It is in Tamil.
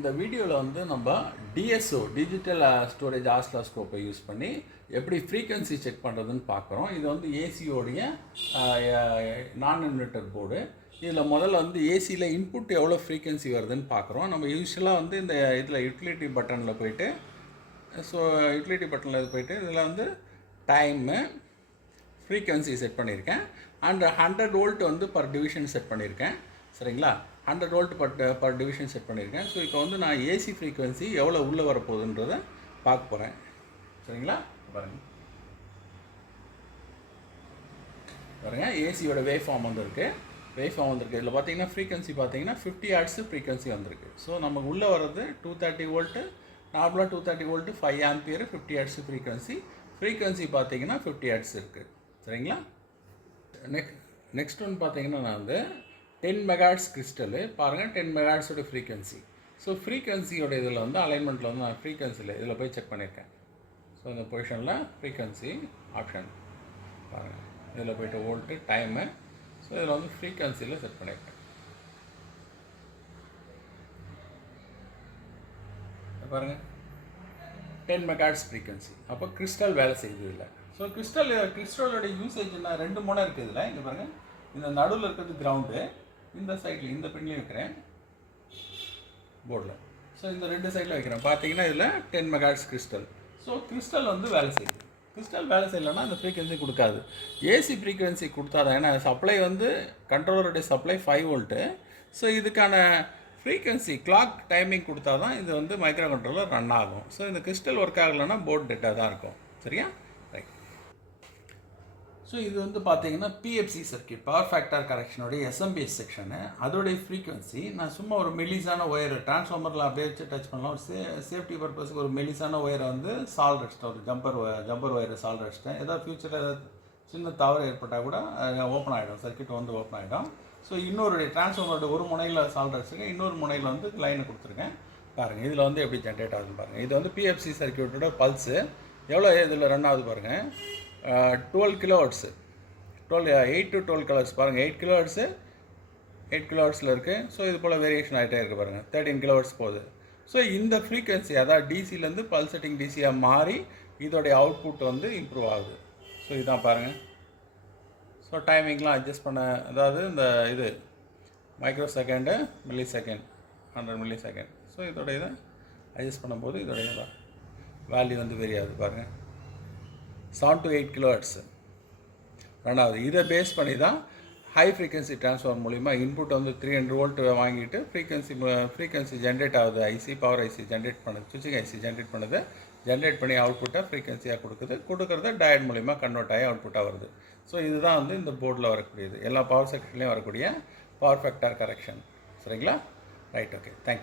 இந்த வீடியோவில் வந்து நம்ம DSO டிஜிட்டல் ஸ்டோரேஜ் ஆஸ்லோஸ்கோப்பை யூஸ் பண்ணி எப்படி ஃப்ரீக்வன்சி செக் பண்ணுறதுன்னு பார்க்குறோம். இது வந்து ஏசியோடைய நான் இன்வெர்ட்டர் போர்டு. இதில் முதல்ல வந்து ஏசியில் இன்புட் எவ்வளோ ஃப்ரீக்வன்சி வருதுன்னு பார்க்குறோம். நம்ம யூஸ்வலாக வந்து இந்த இதில் யூட்டிலிட்டி பட்டனில் போயிட்டு யூட்டிலிட்டி பட்டனில் போயிட்டு இதில் வந்து டைமு ஃப்ரீக்வன்சி செட் பண்ணியிருக்கேன். அண்ட் 100 வோல்ட் வந்து பர் டிவிஷன் செட் பண்ணியிருக்கேன். சரிங்களா, 100 வோல்ட் பர் டிவிஷன் செட் பண்ணியிருக்கேன். ஸோ இப்போ வந்து நான் ஏசி ஃப்ரீக்வன்சி எவ்வளோ உள்ளே வரப்போகுதுன்றதை பார்க்க போகிறேன். சரிங்களா, பாருங்கள் ஏசியோட வேவ் ஃபார்ம் வந்திருக்கு. இதில் பார்த்தீங்கன்னா ஃப்ரீக்வன்சி பார்த்தீங்கன்னா 50 ஹெர்ட்ஸ் ஃப்ரீக்வன்சி வந்திருக்கு. ஸோ நமக்கு உள்ளே வர்றது 230 வோல்ட்டு, நார்மலாக 230 வோல்ட்டு 5 ஆம்பியர் 50 ஹெர்ட்ஸ் ஃப்ரீக்வன்சி பார்த்தீங்கன்னா 50 ஹெர்ட்ஸ் இருக்குது. சரிங்களா, நெக்ஸ்ட் ஒன்று பார்த்தீங்கன்னா நான் வந்து 10 மெகாஹெர்ட்ஸ் கிறிஸ்டலு பாருங்கள், 10 மெகாஹெர்ட்ஸோட ஃப்ரீக்வன்சி. ஸோ ஃப்ரீக்வன்சியோட இதில் வந்து அலைன்மெண்ட்டில் வந்து நான் ஃப்ரீக்வன்சியில் இதில் போய் செக் பண்ணியிருக்கேன். ஸோ இந்த பொசிஷனில் ஃப்ரீக்வன்சி ஆப்ஷன் பாருங்கள், இதில் போய்ட்டு வோல்ட்டு டைமு. ஸோ இதில் வந்து ஃப்ரீக்வன்சியில் செட் பண்ணியிருக்கேன். பாருங்கள் 10 மெகாஹெர்ட்ஸ் ஃப்ரீக்வன்சி. அப்போ கிறிஸ்டல் வேலை செய்யுது இல்லை. ஸோ கிறிஸ்டலோட யூசேஜ் என்ன, 2 முனை இருக்குது இதில். இங்கே பாருங்கள், இந்த நடுவில் இருக்கிறது கிரவுண்டு, இந்த சைடில் இந்த பின்லையும் வைக்கிறேன் போர்டில். ஸோ இந்த 2 சைடில் வைக்கிறேன். பார்த்தீங்கன்னா இதில் 10 மெகாஹெர்ட்ஸ் கிறிஸ்டல். ஸோ கிறிஸ்டல் வந்து வேலை செய்யுது. கிறிஸ்டல் வேலை செய்யலைன்னா அந்த ஃப்ரீக்வன்சி கொடுக்காது. ஏசி ஃப்ரீக்வன்சி கொடுத்தாதான், ஏன்னா சப்ளை வந்து கண்ட்ரோலருடைய சப்ளை 5 வோல்ட்டு. ஸோ இதுக்கான ஃப்ரீக்வன்சி கிளாக் டைமிங் கொடுத்தா தான் இது வந்து மைக்ரோ கண்ட்ரோலர் ரன் ஆகும். ஸோ இந்த கிறிஸ்டல் ஒர்க் ஆகலைன்னா போர்டு டெட்டாக தான் இருக்கும். சரியா, ரைட். ஸோ இது வந்து பார்த்தீங்கன்னா PFC சர்க்கியூட், பவர் ஃபேக்டர் கரெக்ஷனுடைய SMPS செக்ஷனு. அதோடைய ஃப்ரீக்வன்சி நான் சும்மா ஒரு மெலிசான ஒயர் டிரான்ஸ்ஃபார்மரில் அப்படியே வச்சு டச் பண்ணலாம். ஒரு சேஃப்டி பர்பஸுக்கு ஒரு மெலிசான ஒயரை வந்து சால்ட் அடிச்சிட்டேன், ஒரு ஜம்பர் ஒயரை சால்ட் அடிச்சிட்டேன். ஏதாவது ஃபியூச்சரில் ஏதாவது சின்ன தவறு ஏற்பட்டால் கூட ஓப்பன் ஆகிடும், சர்க்கியூட் வந்து ஓப்பன் ஆகிடும். ஸோ இன்னொரு டிரான்ஸ்ஃபார்மரோட ஒரு முனையில் சால்ட் அடிச்சிருக்கேன், இன்னொரு முனையில் வந்து லைனை கொடுத்துருக்கேன். பாருங்கள் இதில் வந்து எப்படி ஜென்ரேட் ஆகுதுன்னு பாருங்கள். இது வந்து PFC சர்க்கியூட்டோட பல்ஸு எவ்வளோ இதில் ரன் ஆகுது பாருங்கள். 12 கிலோஹெர்ட்ஸு, 8 to 12 கிலோஹெர்ட்ஸ் பாருங்கள். 8 கிலோஹெர்ட்ஸு 8 கிலோஹெர்ட்ஸில் இருக்குது. ஸோ இது போல் வேரியேஷன் ஆகிட்டே இருக்குது பாருங்கள். 13 கிலோஹெர்ட்ஸ் போகுது. ஸோ இந்த ஃப்ரீக்வன்சி அதாவது டிசிலேருந்து பல்சேட்டிங் டிசியாக மாறி இதோடைய அவுட்புட் வந்து இம்ப்ரூவ் ஆகுது. ஸோ இதுதான் பாருங்கள். ஸோ டைமிங்லாம் அட்ஜஸ்ட் பண்ண, அதாவது இந்த இது micro second, milli second, 100 milli second. So இதோடைய இதை அட்ஜஸ்ட் பண்ணும்போது இதோடைய வேல்யூ வந்து வெரி ஆகுது பாருங்கள். 7 to 8 கிலோஹெர்ட்ஸ் ரெண்டாவது. இதை பேஸ் பண்ணி தான் ஹை ஃப்ரீக்வன்சி ட்ரான்ஸ்ஃபார்மர் மூலிமா இன்புட் வந்து 300 வோல்ட் வாங்கிட்டு ஃப்ரீக்வன்சி ஜென்ரேட் ஆகுது. பவர் ஐசி ஜென்ரேட் பண்ணுது, சுவிட்சிங் ஐசி ஜென்ரேட் பண்ணுது. ஜென்ரேட் பண்ணி அவுட்புட்டாக ஃப்ரீக்வன்சியாக கொடுக்குறத டயட் மூலிமா கன்வெர்ட் ஆகி அவுட்புட்டாக வருது. ஸோ இதுதான் வந்து இந்த போர்டில் வரக்கூடியது, எல்லா பவர் செக்ஷன்லேயும் வரக்கூடிய பவர் ஃபேக்டர் கரெக்ஷன். சரிங்களா, ரைட், ஓகே, தேங்க்யூ.